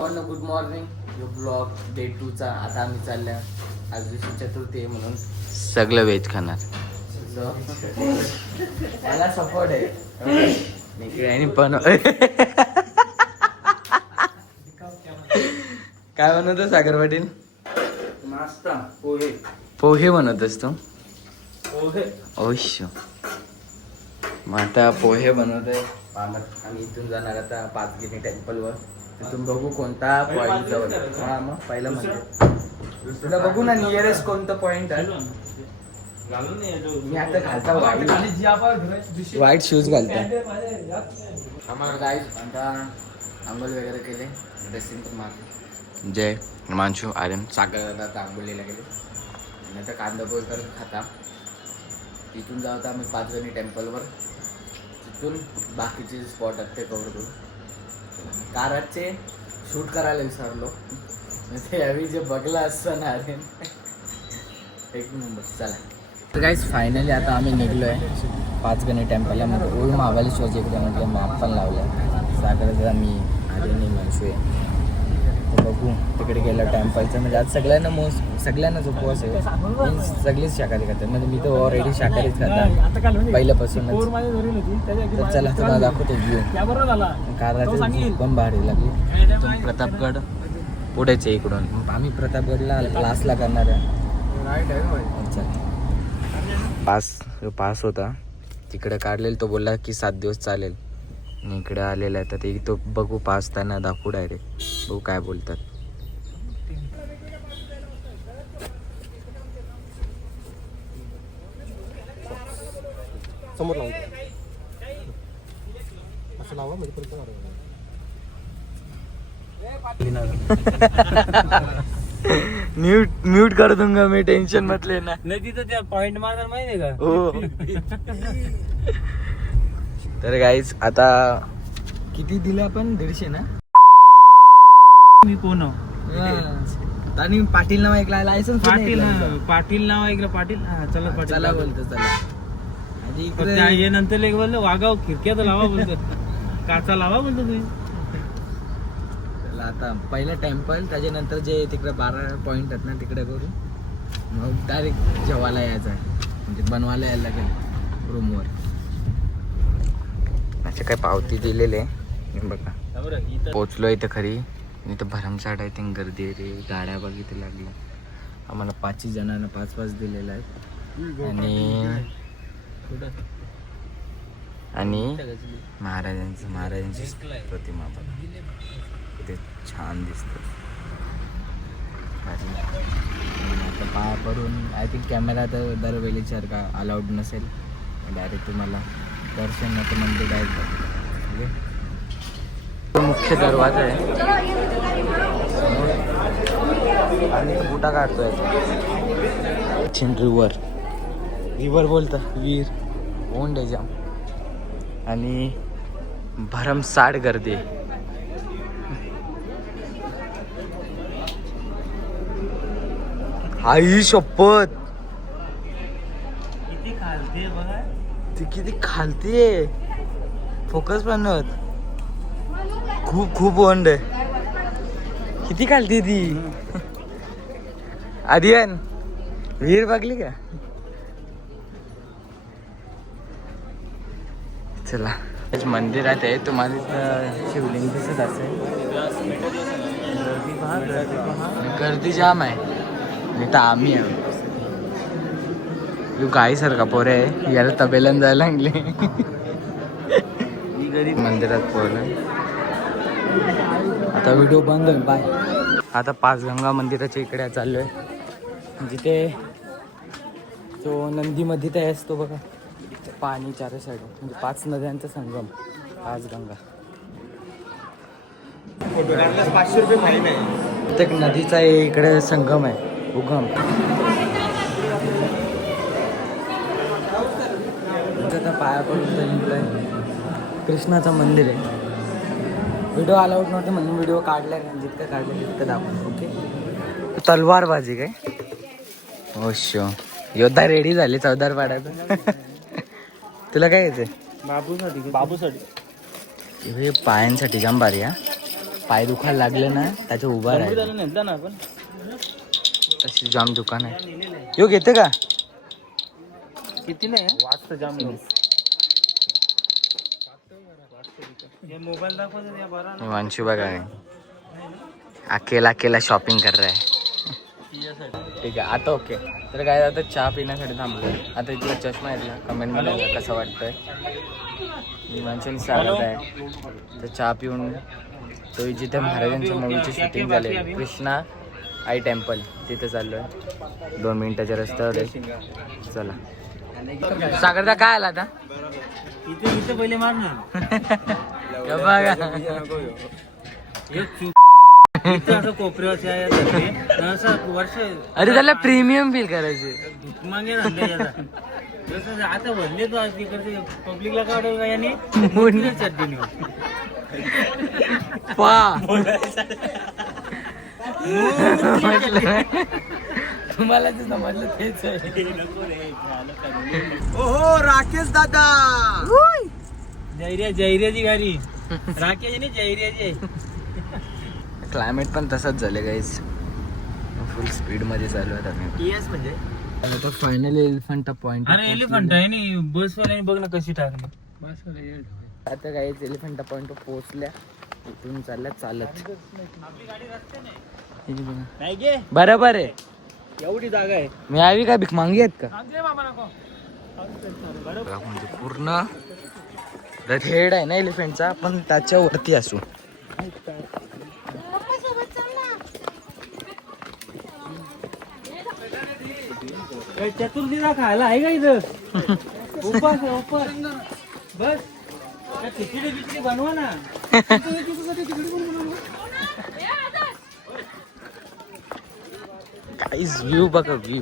Good morning. यो blog day 2 चा. आता आम्ही चालल्या, आज दिवशी चतुर्थी आहे म्हणून सगळं व्हेज खाणार. मला सपोर्ट आहे आणि पण काय बनवतो सागर पाटील? नाश्ता पोहे. पोहे बनवतोस तू? पोहे. अवश्य. मग आता पोहे बनवतोय पालक. आम्ही इथून जाणार आता 5 गिनी टेम्पलवर. तिथून बघू कोणता पॉईंट जवळ. हा मग पहिला म्हणजे तुला बघू ना नियरेस्ट कोणतं पॉईंट आहे. मी आता घालता व्हाईट शूज घालता. आम्हाला गाईज आता आंघोळ वगैरे केले, ड्रेसिंग पण मारले. जय हिमांशू आर्यन सागर आता आंघोळीला गेले. आणि आता कांदा पोहे करून खाता. तिथून जाऊ तर आम्ही 5 गणी टेम्पलवर. तिथून बाकीचे स्पॉट आहेत ते कवर करू. कारचे शूट करायला विसरलो. ते यावेळी जे बघलं असतं ना अरे एक नंबर. चला तर गाईज फायनली आता आम्ही निघलो आहे 5 गणी टेम्पलला. म्हणजे ओल्ड महाबळेश्वरची इकडे म्हटलं मॅप पण लावला आहे. सागरचा मी आर्यन हिमांशू आहे. तर बघू तिकडे गेलं टेम्पलचं. म्हणजे आज सगळ्यांनाच उपवास आहे. सगळीच शाकाहारी खातात. म्हणजे मी तर ऑलरेडी शाकाहारीच खातात पहिल्यापासूनच. तर चला तुम्हाला दाखवतो व्ह्यू. कारची पण भारी लागली. प्रतापगड पुढेच आहे इकडून. आम्ही प्रतापगडला क्लासला करणार आहे. पास होता तिकडे काढलेला. तो बोलला की 7 दिवस चालेल. आणि इकडे आलेला आहे तर तो बघू पास त्यांना दाखवू डायरेक्ट. बघू काय बोलतात. समोर लावून असं लावा म्हणजे म्यूट कर दूंगा मैं. टेंशन मत लेना. नाही तिथं त्या पॉइंट मारणार माहिती का? हो. तर गाईज आता किती दिलं आपण? 150 ना. मी कोण आणि पाटील नाव ऐकला. लायसन्स पाटील नाव ऐकलं. पाटील चला पाटील चला बोलतो. चला हे नंतर एक बोललो वागाव खिडक्यात लावा बोलतो. काचा लावा बोलतो तुम्ही. आता पहिलं टेम्पल त्याच्यानंतर जे तिकडे 12 पॉइंट आहेत ना तिकडे करू. मग डायरेक्ट जेवायला यायचं आहे. म्हणजे बनवायला यायला लागेल रूमवर. असे काय पावती दिलेले बघा. पोचलो इथं खरी. इथं भरमसाठ आय थिंक गर्दी आहे रे. गाड्या बघितल्या लागल्या. आम्हाला 5 जणांना 5 दिलेलं आहे. आणि महाराजांची प्रतिमा बघा किती छान दिसतं. आता पाया पडून आय थिंक कॅमेरा तर दरवेळीसारखा अलाउड नसेल. डायरेक्ट तुम्हाला दर्शन नाही तर मंदिर डायरेक्ट. मुख्य दरवाजा आहे. आणि बुटा काढतोय. रिव्हर बोलतं वीर ओंड आहे जाम. आणि भरमसाठ गर्दी. आई शपथ किती खालते बघा. ती किती खालती आहे. फोकस पण होत. खूप ओंड आहे. किती खालती ती. आदियन वीर बघली का? चला मंदिरात आहे. तुम्हाला शिवलिंग दिसत असेल. गर्दी जाम आहे. नाही तर आम्ही आहे. गाई सारखा पोरे आहे. याला तबेल्यान जायला लागले. मंदिरात पोहलं. आता व्हिडिओ बंद होईल. बाय. आता 5 गंगा मंदिराच्या इकडे चाललोय. जिथे तो नंदीमध्ये ते असतो बघा पाणी 4 साईड. म्हणजे 5 नद्यांचा संगम 5 गंगा. 500 रुपये फाईन आहे. प्रत्येक नदीचा इकडे संगम आहे. उगम. आता पाया पडून तर निघलोय. कृष्णाचं मंदिर आहे. व्हिडिओ अलाउड नव्हते म्हणून व्हिडिओ काढला. जितकं काढलं तितकं दाखवलं. ओके. तलवारबाजी काय? अवश्य. योद्धा रेडी झाले चौदार पाड्याचं. तुला काय घ्यायचंय? बाबूसाठी हे पायांसाठी जाम भारी. पाय दुखायला लागले ना त्याच्या उभा राहिला. नेलता ना आपण. तशी जाम दुकान आहे. यो घेते का? किती नाही वाजता जाम मोबाईल दाखवतो त्या बरा. हिमांशू बघा अकेला शॉपिंग कर रहा है. ठीक आहे आता ओके. तर काय आता चहा पिण्यासाठी थांबलोय. आता इथला चष्मा येतला कमेंट मध्ये कसं वाटतंय. हिमांशूला सांगत आहे तर चहा पिऊन तो जिथे महाराजांच्या मूवीची शूटिंग झाली कृष्णा आई टेम्पल तिथे चाललोय. 2 मिनिटाच्या रस्त्यावर आहे. चला सागरदा काय आला आता इथे पहिले मार ना बघा असं कोपऱ्यावर असं वर्ष. अरे त्याला प्रीमियम फील करायचे मागे आता भरले तो आज तिकडचे पब्लिकला काय वाटत याने चटणी तुम्हाला ते समजलं तेच आहे. ओहो राकेश दादा जैर्याची गाडी राकेश नाही जैर्याची. क्लायमेट पण तसंच झालं गाईज. फुल स्पीड मध्ये चालू आहे आता. टीएस म्हणजे आता फायनल एलिफंटा पॉइंट. अरे एलिफंट आहे नाही बसवाल्याने बघ ना कशी टाकली बसवाले. आता गाईज एलिफंटा पॉइंट पोहोचल्या. इथून चालल्या चालत. नाही गे बरोबर आहे. एवढी जागा आहे. मी आवी का भीक मांगी आहेत का? बरोबर म्हणजे पूर्ण हेड आहे ना एलिफंटचा पण त्याच्यावरती असू. चतुर्थीला खायला आहे का इथं? उपास आहे उपास. बस खिचडी बिचडी बनवा ना. काहीच व्ह्यू बघा व्ह्यू.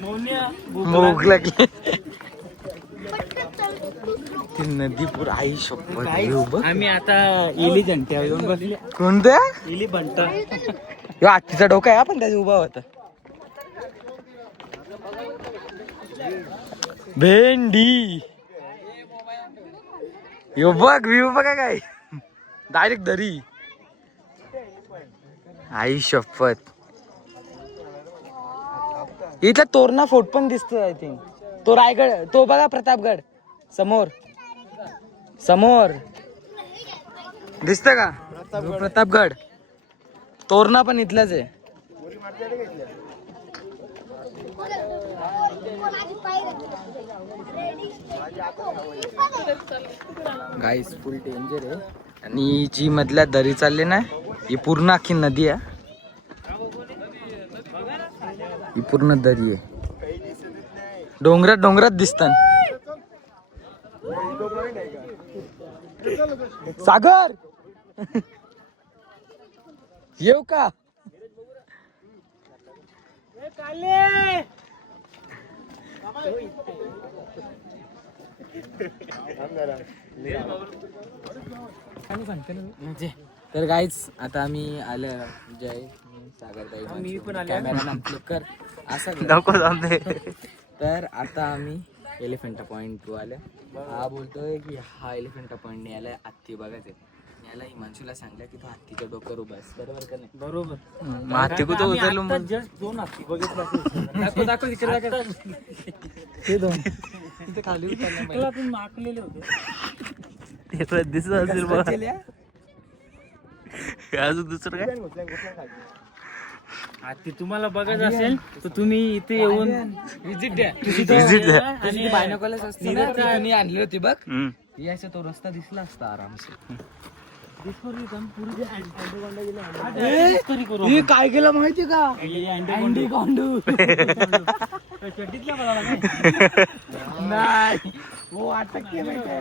मोन्या भूक लागली. ती नदी पूर आई शपथ व्ह्यू बघ. आम्ही आता इली घंट्या येऊन बसले. कोणत्या इली बनता यो आत्तीचा डोका आहे आपण त्याच्या उभा होता. भेंडी यो बघ व्ह्यू बघा काय डायरेक्ट दरी. आई शपथ. इथला तोरणा फोर्ट पण दिसतोय आय थिंक. तो रायगड तो बघा प्रतापगड समोर समोर दिसत का प्रतापगड. तोरणा पण इथलाच आहे. गाईस फुल डेंजर आहे. आणि जी मधल्या दरी चालली ना ही पूर्ण अख्खी नदी आहे. ही पूर्ण दरी आहे. डोंगरात दिसतात. सागर येऊ का? तर गाईच आता आम्ही आलो. जय सागर मी पण आलो. कॅमेरा क्लिक कर असं नको तर आता आम्ही एलिफंटा पॉइंट आले. हा बोलतोय की हा एलिफंटा पॉइंट याला हत्ती बघायचे. याला हिमांशूला सांगलं की तो हत्तीच्या डोक्यावर उभा आहे. बरोबर का नाही? बरोबर. हत्ती कुठं उचललो आता just 2 हत्ती बघितलं. दाखव तिकडे ते दोन तिथे खाली त्याला पण माकलेले होते. ते दिसत असेल बघा. अजून दुसरं काय हत्ती तुम्हाला बघायचं असेल तर तुम्ही इथे येऊन विजिट द्या. आणि बायनोकुलर्स असते ना ती तुम्ही आणली होती बघ. याचा तो रस्ता दिसला असता आरामसे. काय केलं माहिती का? अँडी कॉन्डू नाही हो अटक केलं.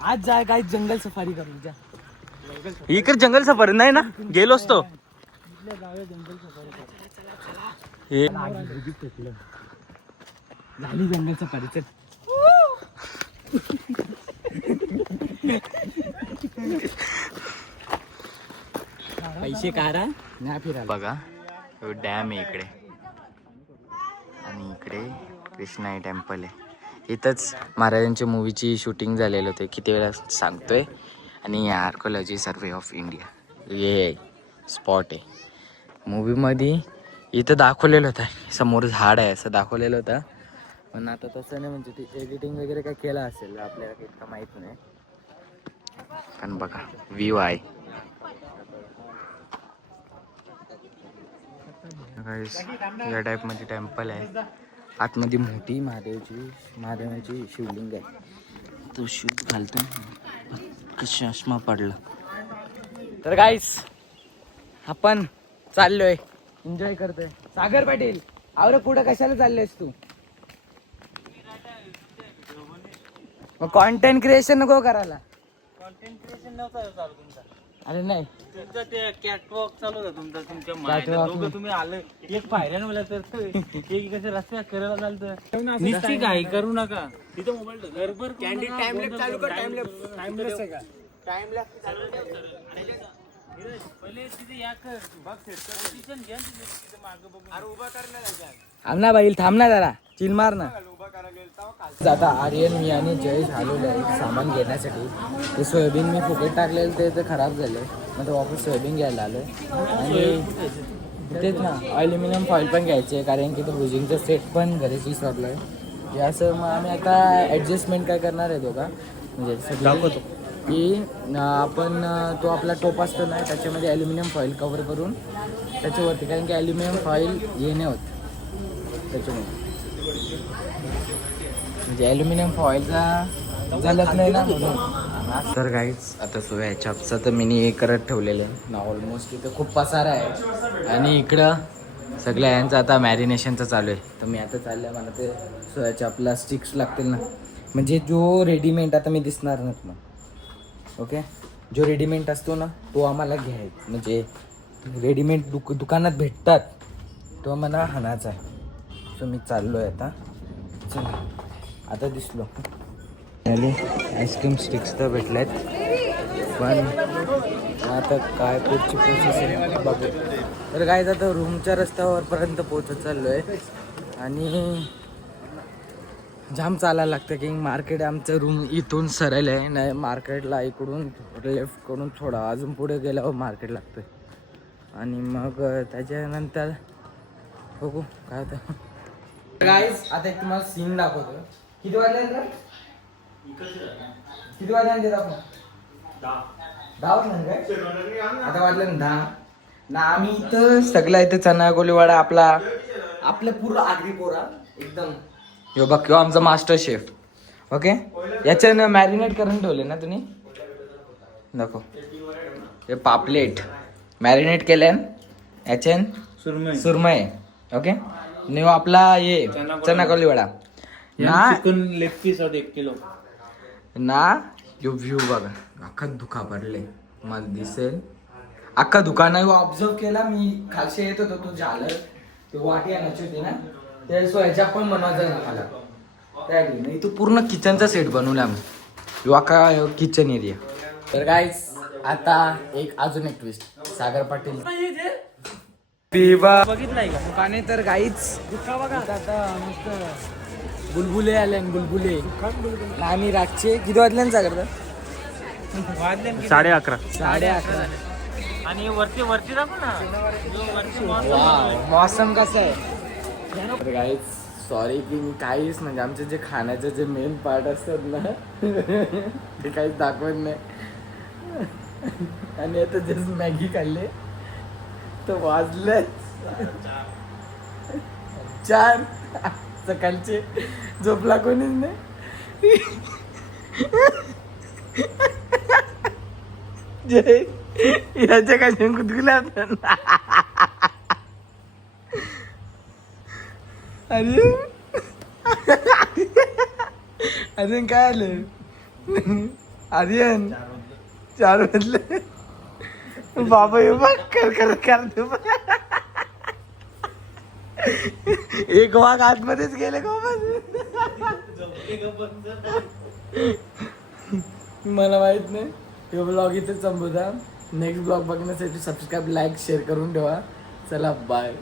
आज जाय काय जंगल सफारी करून जा. इकडे जंगल सफारी नाही ना गेलो असतो. झाली जंगल सफारी. चल पैसे काढा नाही फिरायला. बघा डॅम आहे इकडे आणि इकडे कृष्णाई टेम्पल आहे. इथंच महाराजांच्या मूवीची शूटिंग झालेलं होतं. किती वेळा सांगतोय. आणि आर्कोलॉजी सर्वे ऑफ इंडिया हे स्पॉट आहे. मूवीमध्ये इथं दाखवलेलं होतं, समोर झाड आहे असं दाखवलेलं होतं, पण आता तसं नाही. म्हणजे ते एडिटिंग वगैरे काय केलं असेल आपल्याला इतकं माहीत नाही. पण बघा व्ह्यू आहे. या टाईपमध्ये टेम्पल आहे. आतमध्ये मोठी महादेवाची शिवलिंग आहे. तो शूट घालतो चष्मा पडला. तर गाईस आपण चाललोय, एन्जॉय करतोय. सागर पाटील आवरे पुढे कशाला चाललेस तू? मग कॉन्टेंट क्रिएशन नको करायला. कॉन्टेंट क्रिएशन नव्हतं चालू तुमचा. अरे नाही, तुमचं ते कॅटवॉक चालू होता तुमचा. तुमच्या मायला दोघं तुम्ही आले एक पायऱ्यान मला तर एक कसं रस्त्यात करायला चालतं. निश्चित काही करू नका. तिथं मोबाईल घरभर कॅन्डी टाइम लॅप्स चालू कर. टाइम लॅप्स आहे का? टाइम लॅप्स पहिले तिथे या कर बघ पोझिशन घ्या तिथे मागं बघून. अरे उभा करणार आहे. थांब ना बाईल, थांब ना जरा, चिल मार ना. आता आर्यन मी आणि जयेश आलेलो आहे सामान घेण्यासाठी. ते सोयाबीन मी फुकट टाकलेलं ते खराब झालं, मग वापस सोयाबीन घ्यायला आलो. आणि तेच ना ॲल्युमिनियम फॉईल पण घ्यायचे, कारण की तो बुजिंगचा सेट पण घरीच विसरलो आहे. हे असं मग आम्ही आता ॲडजस्टमेंट काय करणार आहे दोघा, म्हणजे दाखवतो की आपण तो आपला टोप असतो ना त्याच्यामध्ये ॲल्युमिनियम फॉईल कवर करून त्याच्यावरती, कारण की ॲल्युमिनियम फॉईल येणे होत त्याच्यामुळे, म्हणजे ॲल्युमिनियम फॉईलचा जलत नाही ना म्हणून. तर गाईच आता सोया चॉपचं तर मी हे करत ठेवलेलं आहे ना. ऑलमोस्ट इथं खूप पसारा आहे आणि इकडं सगळ्या यांचं आता मॅरिनेशनचं चालू आहे. तर मी आता चाललं, मला ते सोया चॉपला स्टिक्स लागतील ना, म्हणजे जो रेडीमेड आता मी दिसणार नाही मग. ओके, जो रेडीमेड असतो ना तो आम्हाला घ्यायचा, म्हणजे रेडीमेड दुकानात भेटतात तो मला हाणाचा आहे. सो मी चाललो आहे आता. चला आता दिसलो आईस्क्रीम स्टिक्स तर भेटल्यात, पण आता काय पुढची प्रोसेस आहे बघू. तर काय आता रूमच्या रस्त्यावरपर्यंत पोहोचत चाललो आहे आणि जाम चालायला लागतं की मार्केट आमचं रूम इथून सरळ आहे, नाही मार्केटला इकडून लेफ्ट करून थोडा अजून पुढे गेल्यावर मार्केट लागतं. आणि मग त्याच्यानंतर बघू काय होतं. गाईज आता एक तुम्हाला सीन दाखवतो. किती वाजल्यानंतर दाखव. 10 वाजल्या काय? आता वाजलं 10 ना. आम्ही इथं सगळा इथं चना गोलीवाडा आपलं पूर्ण आगरी पोरा एकदम. यो बघ किंवा आमचा मास्टर शेफ. ओके, याच्यानं मॅरिनेट करून ठेवले ना तुम्ही, नको हे पापलेट मॅरिनेट केले याच्यान सुरमई. ओके, न्यू आपला ये चना गोलीवाडा ना, चिकन लेग पीस 1 किलो ना. यो व्ह्यू बघा, अख्खा धुका पडले मला दिसेल. अख्खा दुकान ऑब्झर्व केला मी. खालशी येत होतो तो झालं ते वाटी आणायची होती ना, ते सोयाच्या पण बनवायचं ना मला नाही. तो पूर्ण किचनचा सेट बनवला आम्ही, यो अख्खा किचन एरिया. तर गाईज आता अजून एक ट्विस्ट. सागर पाटील बघितलाय का दुकाने. तर गाईच आता मस्त बुलबुले आले, बुलबुले आम्ही रातचे किती वाजल्यान सागर? वाजले 11:30. आणि वरती दाखव ना मौसम कसं आहे. तर गाईज सॉरी की मी काहीच, म्हणजे आमचे जे खाण्याचे जे मेन पार्ट असतात ना ते काहीच दाखवत नाही. आणि आता जस्ट मॅगी खाल्ले तर वाजले 4 सकाळचे. झोपला कोणीच नाही. जय याच्या काय गुदगुल्या अरे अजून काय आलं आर्यन? 4 वाजले. बाबा ये बघ कर एक वाघ आतमध्येच गेले का मला माहित नाही. हे ब्लॉग इथे संपवता. नेक्स्ट ब्लॉग बघण्यासाठी सबस्क्राईब, लाईक, शेअर करून ठेवा. चला बाय.